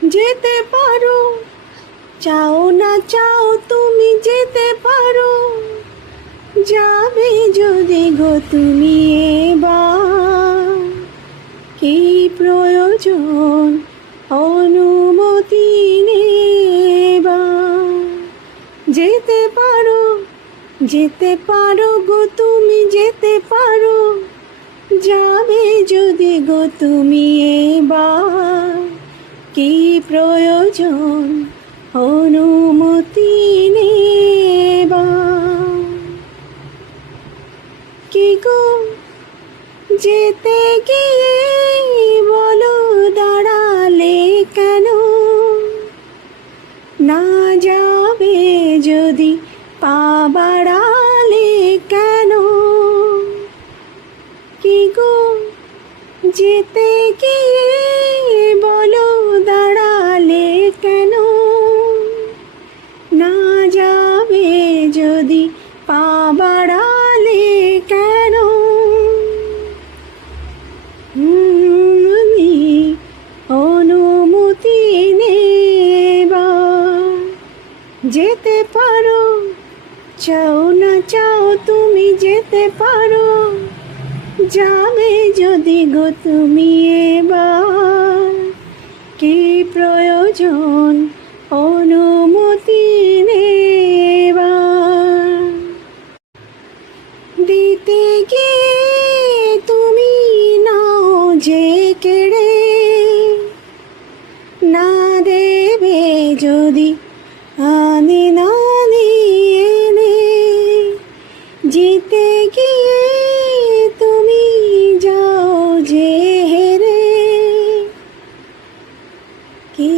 যেতে পারো, চাও না চাও তুমি যেতে পারো, যাবে যদি গো তুমি এবার। কি প্রয়োজন অনুমতি নেবার। যেতে পারো, যেতে পারো গো তুমি যেতে পারো, যাবে যদি গো তুমি এবার। কি প্রয়োজন অনুমতি নেবার। কি গো যেতে গিয়ে বলো দাঁড়ালে কেন, না যাবে যদি পা বাড়ালে কেন। কি গো যেতে গিয়ে বলো দাঁড়ালে কেন, না যাবে যদি পা বাড়ালে কেন। আমি অনুমতি নেবার। যেতে পারো, চাও না চাও তুমি যেতে পারো, যাবে যদি গো তুমি এবার। কি প্রয়োজন অনুমতি নেবার। দিতে গিয়ে তুমি নাও যে কেড়ে, না দেবে যদি আনি না এনে। জিতে গিয়ে তুমি যাও যে হেরে, কি